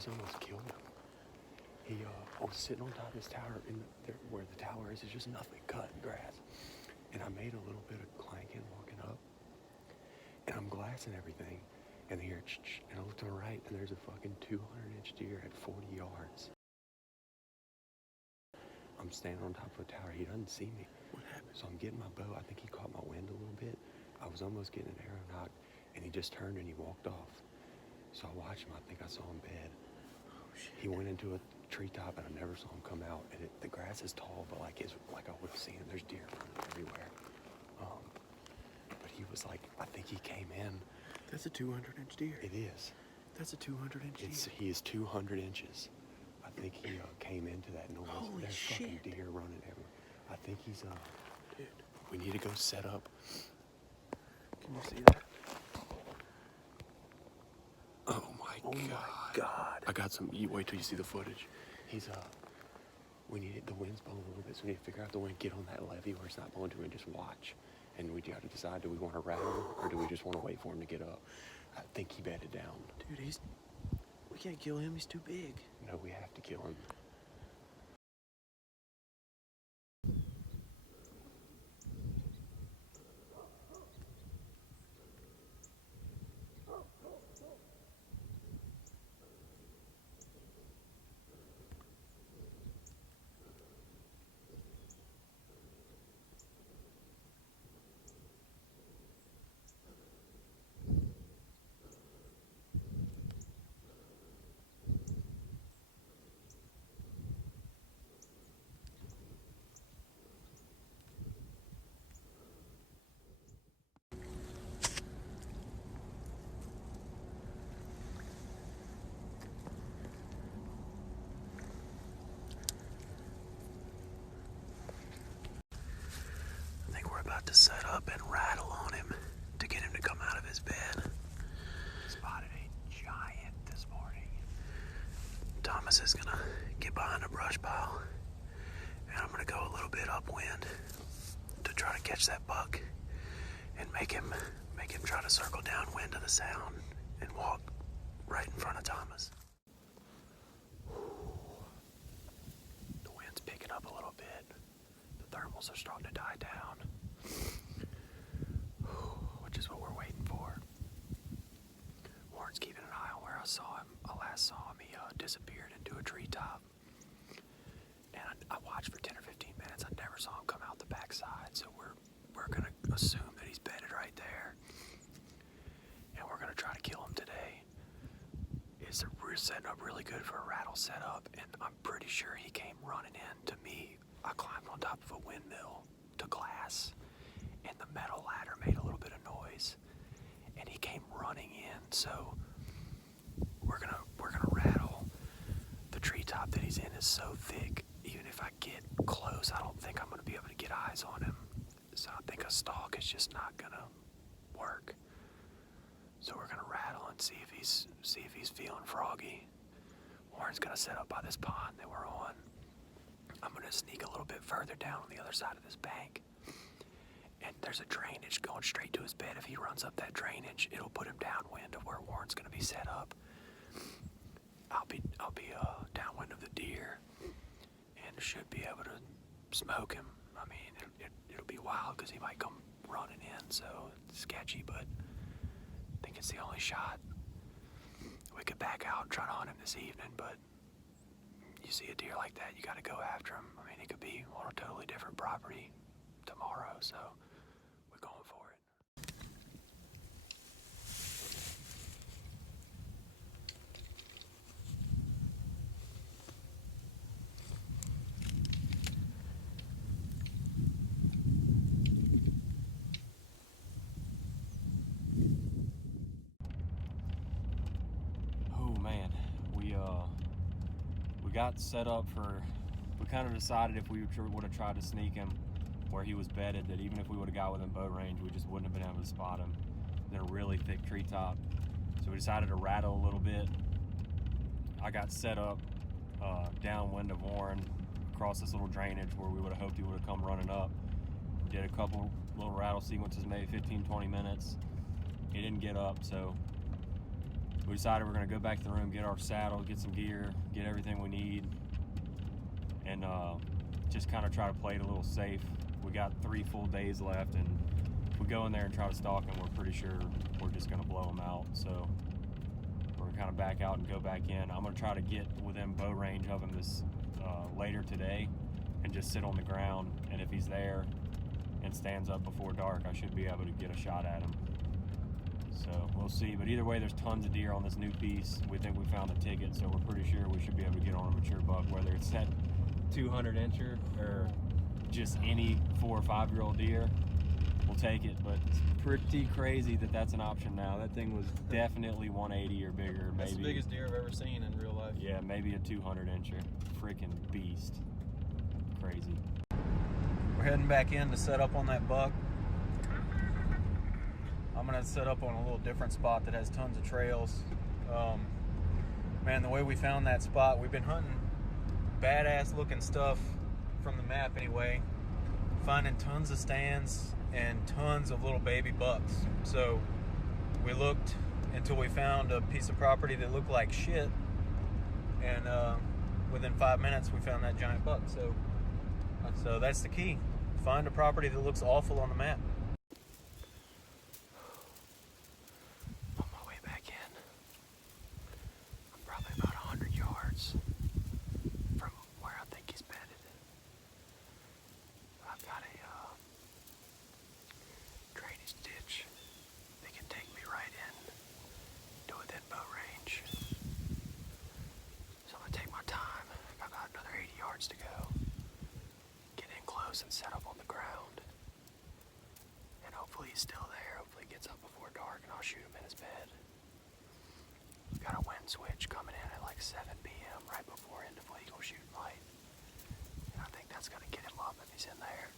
just almost killed him. I was sitting on top of this tower, where the tower is just nothing, cut grass. And I made a little bit of clanking walking up, and I'm glassing everything, and I hear and I look to the right, and there's a fucking 200-inch deer at 40 yards. I'm standing on top of a tower. He doesn't see me. What happened? So I'm getting my bow. I think he caught my wind a little bit. I was almost getting an arrow knocked, and he just turned and he walked off. So I watched him. I think I saw him dead. Oh, shit. He went into a treetop, and I never saw him come out. And the grass is tall, but like I would have seen him. There's deer everywhere. But he was like, I think he came in. That's a 200-inch deer. It is. That's a 200-inch deer. He is 200 inches. I think he came into that noise. Holy There's shit. fucking deer running everywhere. I think he's Dude. We need to go set up. Can you see that? Oh my god. I got some. Wait till you see the footage. The wind's blowing a little bit, so we need to figure out the wind, get on that levee where it's not blowing too, and just watch. And we got to decide, do we want to rattle him, or do we just want to wait for him to get up? I think he bedded down. Dude, we can't kill him, he's too big. No, we have to kill him. To set up and rattle on him to get him to come out of his bed. Spotted a giant this morning. Thomas is gonna get behind a brush pile, and I'm gonna go a little bit upwind to try to catch that buck and make him try to circle downwind of the sound and walk right in front of Thomas. The wind's picking up a little bit. The thermals are starting to die down. Which is what we're waiting for. Warren's keeping an eye on where I last saw him. He disappeared into a treetop. And I watched for 10 or 15 minutes. I never saw him come out the backside. So we're going to assume that he's bedded right there. And we're going to try to kill him today. We're setting up really good for a rattle setup. And I'm pretty sure he came running in to me. I climbed on top of a windmill to glass. And the metal ladder made a little bit of noise, and he came running in. So we're gonna rattle. The treetop that he's in is so thick, even if I get close, I don't think I'm gonna be able to get eyes on him. So I think a stalk is just not gonna work. So we're gonna rattle and see if he's feeling froggy. Warren's gonna set up by this pond that we're on. I'm gonna sneak a little bit further down on the other side of this bank. And there's a drainage going straight to his bed. If he runs up that drainage, it'll put him downwind of where Warren's going to be set up. I'll be downwind of the deer, and should be able to smoke him. I mean, it'll be wild because he might come running in, so it's sketchy, but I think it's the only shot. We could back out and try to hunt him this evening, but you see a deer like that, you got to go after him. I mean, it could be on a totally different property tomorrow, so we're going for it. Oh man, we got set up for. We kind of decided if we would have tried to sneak him where he was bedded, that even if we would have got within bow range, we just wouldn't have been able to spot him. They're a really thick treetop. So we decided to rattle a little bit. I got set up downwind of Warren across this little drainage where we would have hoped he would have come running up. Did a couple little rattle sequences, maybe 15-20 minutes. He didn't get up, so we decided we're gonna go back to the room, get our saddle, get some gear, get everything we need, and just kind of try to play it a little safe. We got 3 full days left, and if we go in there and try to stalk them, we're pretty sure we're just gonna blow them out. So we're gonna kind of back out and go back in. I'm gonna try to get within bow range of him this later today, and just sit on the ground. And if he's there and stands up before dark, I should be able to get a shot at him. So we'll see. But either way, there's tons of deer on this new piece. We think we found a ticket, so we're pretty sure we should be able to get on a mature buck, whether it's that 200 incher or just any 4 or 5 year old deer. We'll take it, but it's pretty crazy that that's an option now. That thing was definitely 180 or bigger. That's maybe the biggest deer I've ever seen in real life. Yeah, maybe a 200 incher. Freaking beast. Crazy. We're heading back in to set up on that buck. I'm gonna set up on a little different spot that has tons of trails. Man, the way we found that spot, we've been hunting badass looking stuff from the map anyway, finding tons of stands and tons of little baby bucks. So we looked until we found a piece of property that looked like shit, and within 5 minutes we found that giant buck. So that's the key. Find a property that looks awful on the map. On my way back in, I'm probably about 100 yards from where I think he's bedded. I've got a drainage ditch that can take me right in to within bow range. So I'm gonna take my time. I've got about another 80 yards to go. Get in close and set up on the ground. And hopefully he's still there. Hopefully he gets up before dark and I'll shoot him in his bed. Got a wind switch coming in at like 7 p.m. right before end of legal shooting light. And I think that's gonna get him up if he's in there.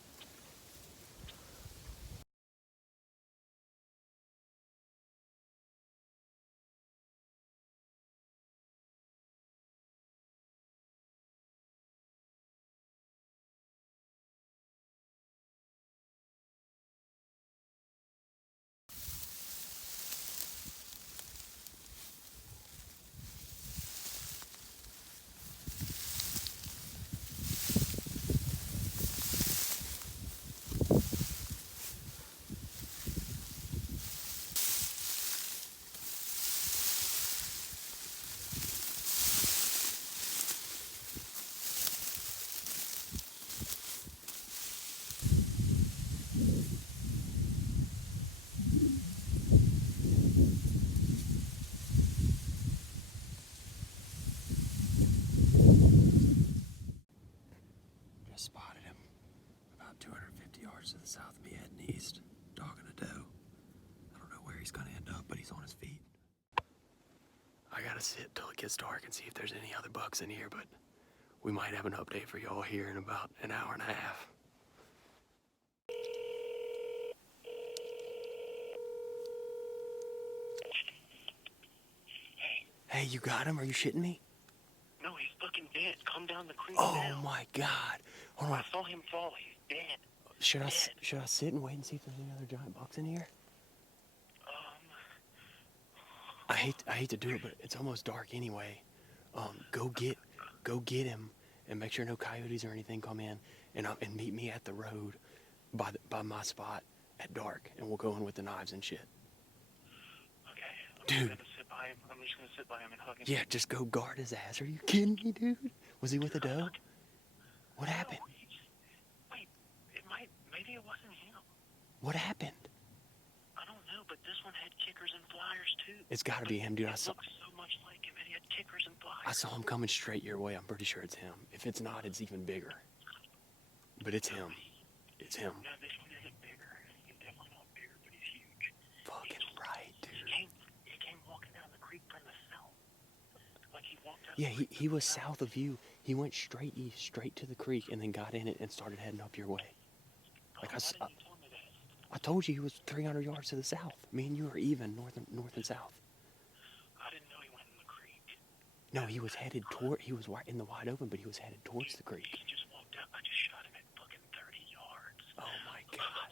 Just spotted him about 250 yards to the south of me heading east, dogging a doe. I don't know where he's gonna end up, but he's on his feet. I gotta sit till it gets dark and see if there's any other bucks in here, but we might have an update for y'all here in about an hour and a half. Hey, you got him? Are you shitting me? No, he's fucking dead. Come down the creek Oh now. my God! Hold on. I saw him fall. He's dead. Should I sit and wait and see if there's any other giant bucks in here? I hate to do it, but it's almost dark anyway. Go get him, and make sure no coyotes or anything come in, and meet me at the road, by my spot at dark, and we'll go in with the knives and shit. Okay. Dude. I'm just gonna sit by him and hug him. Yeah, just go guard his ass. Are you kidding me, dude? Was he with a doe? What happened? No, wait, maybe it wasn't him. What happened? I don't know, but this one had kickers and flyers too. It's got to be him, dude. It I looks so much like him, and he had kickers and flyers. saw him coming straight your way. I'm pretty sure it's him. If it's not, it's even bigger. But it's him. It's him. No, this one isn't bigger. He's definitely not bigger, but he's huge. Fucking right, dude. He came walking down the creek from the south. Like he walked out. Yeah, he was south of you. He went straight east, straight to the creek, and then got in it and started heading up your way. Like Why didn't you tell me that? I told you he was 300 yards to the south. Me and you are even, north and south. I didn't know he went in the creek. No, he was headed toward. He was in the wide open, but he was headed towards the creek. He just walked out. I just shot him at fucking 30 yards. Oh my God!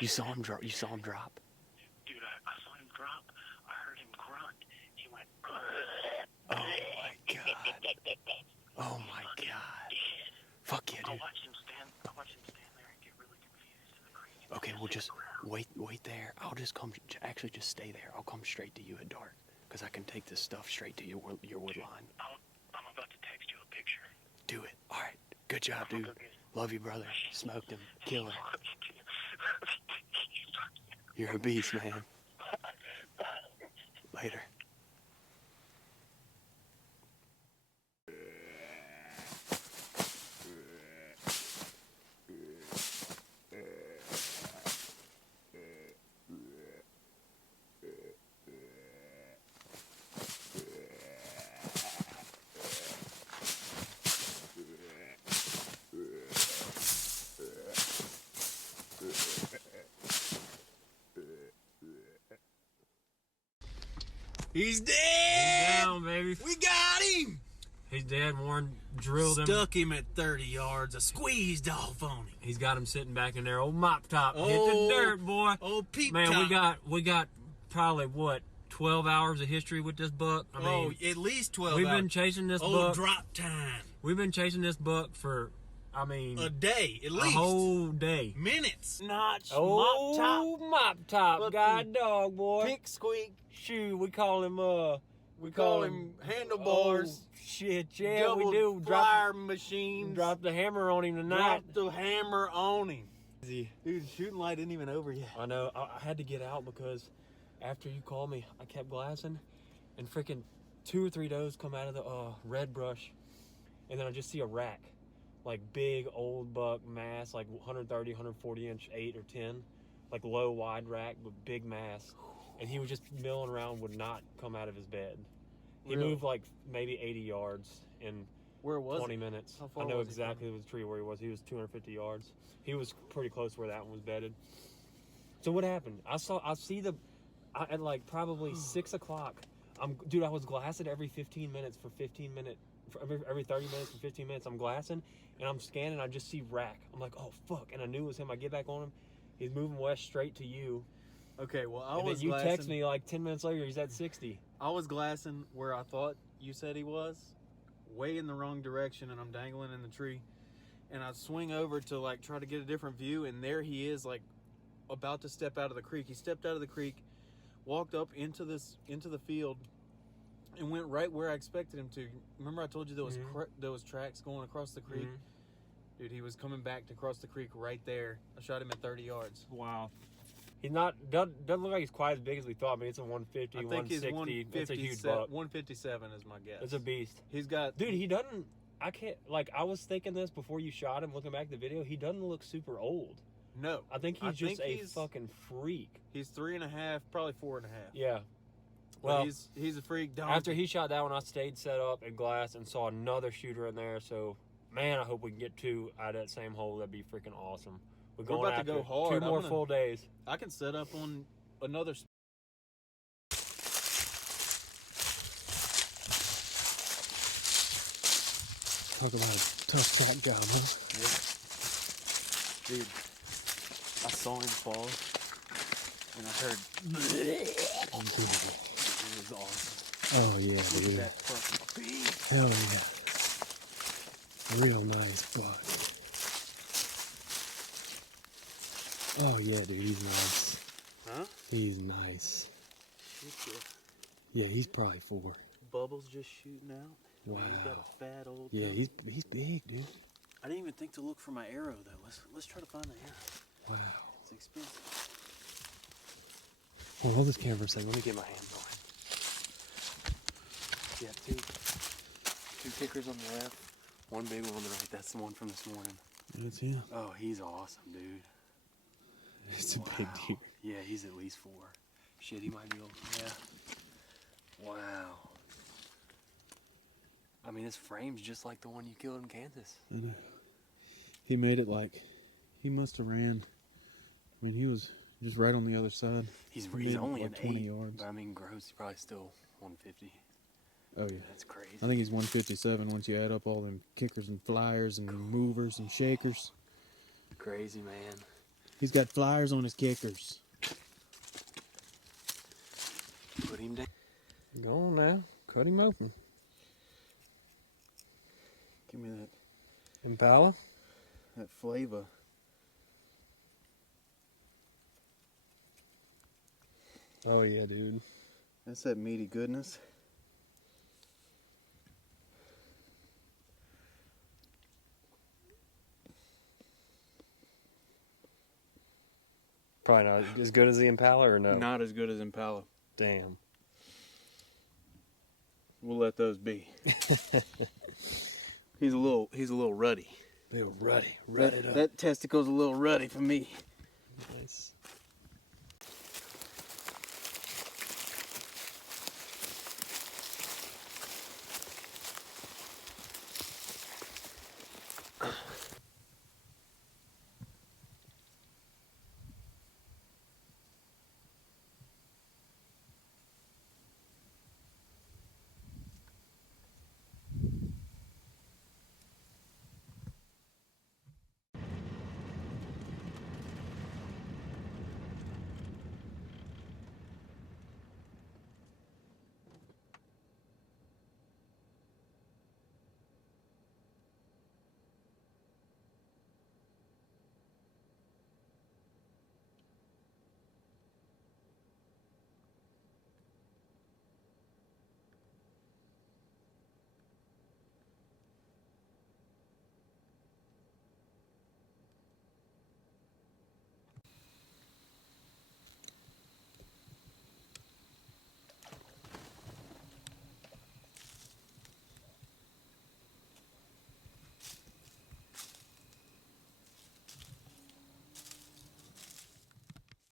You saw him drop. You saw him drop. Dude, I saw him drop. I heard him grunt. He went just wait there. I'll just come. Actually, just stay there. I'll come straight to you at dark, because I can take this stuff straight to your wood line. I'm about to text you a picture. Do it. All right. Good job, dude. Love you, brother. Smoked him. Killer. You're a beast, man. Later. He's dead! He's down, baby. We got him! He's dead. Warren drilled him. Stuck him at 30 yards. I squeezed off on him. He's got him sitting back in there. Old mop top. Hit the Oh, dirt, boy. Old peep Man, top. we got probably what, 12 hours of history with this buck. I mean, at least 12 we've hours. been chasing this Old buck. drop time. We've been chasing this buck for, I mean, A day, at a least. whole day. Minutes. Notch, Oh, mop top, Fucking guide dog, boy. pick squeak. Shoot, we call him We call him handlebars. Oh, shit, yeah, double we do. flyer machines. Drop the hammer on him tonight. Drop the hammer on him. Dude, shooting light isn't even over yet. I know. I had to get out because after you called me, I kept glassing, and freaking 2 or 3 does come out of the red brush, and then I just see a rack, like big old buck mass, like 130, 140 inch 8 or 10, like low wide rack but big mass, and he was just milling around, would not come out of his bed. He Really? moved like maybe 80 yards in Where was 20 he? minutes. How far I know was he from exactly the tree where he was. He was 250 yards. He was pretty close to where that one was bedded. So what happened? At like probably 6 o'clock. Dude, I was glassing every 15 minutes for 15 minutes. For every 30 minutes for 15 minutes, I'm glassing and I'm scanning. I just see rack. I'm like, oh fuck! And I knew it was him. I get back on him. He's moving west straight to you. Okay, well, And then you text me like 10 minutes later. He's at 60. I was glassing where I thought you said he was, way in the wrong direction, and I'm dangling in the tree. And I swing over to like try to get a different view, and there he is, like about to step out of the creek. He stepped out of the creek, walked up into the field, and went right where I expected him to. Remember I told you there was there was tracks going across the creek? Dude, he was coming back to cross the creek right there. I shot him at 30 yards. Wow. He's doesn't look like he's quite as big as we thought. I mean, it's a 150, I think he's 160. It's a huge buck. 157 is my guess. It's a beast. He's got... Dude, he doesn't... I can't... Like, I was thinking this before you shot him, looking back at the video. He doesn't look super old. No. I think he's just a fucking freak. He's 3.5, probably 4.5. Yeah. Well, he's a freak. After he shot that one, I stayed set up and glass and saw another shooter in there. So, man, I hope we can get 2 out of that same hole. That'd be freaking awesome. We're going about to go hard. 2 more full days. I can set up on another... Talk about a tough track job, huh? Dude, I saw him fall, and I heard... It was awesome. Oh yeah, Look at dude. that fucking beast. Hell yeah. Real nice buck. Oh yeah, dude, he's nice. Huh? He's nice. Shit, Yeah, he's probably 4. Bubbles just shooting out. Wow. Man, he's got a fat old Yeah, tummy. he's big, dude. I didn't even think to look for my arrow, though. Let's try to find the arrow. Wow. It's expensive. Hold this camera a second. Let me get my hands on it. Yeah, two kickers on the left, one big one on the right. That's the one from this morning. That's him. Oh, he's awesome, dude. It's a big deer. Yeah, he's at least 4. Shit, he might be old. Yeah. Wow. I mean, his frame's just like the one you killed in Kansas. I know. He made it like, he must have ran. I mean, he was just right on the other side. He's Made only like an 20 8, yards. but I mean, gross, he's probably still 150. Oh yeah. That's crazy. I think he's 157 once you add up all them kickers and flyers and movers and shakers. Crazy, man. He's got flyers on his kickers. Put him down. Go on now. Cut him open. Give me Impala? that flavor. Oh yeah, dude. That's that meaty goodness. Probably not as good as the Impala, or no? Not as good as Impala. Damn. We'll let those be. He's a little ruddy. They were ruddy. Rutted up. That testicle's a little ruddy for me. Nice.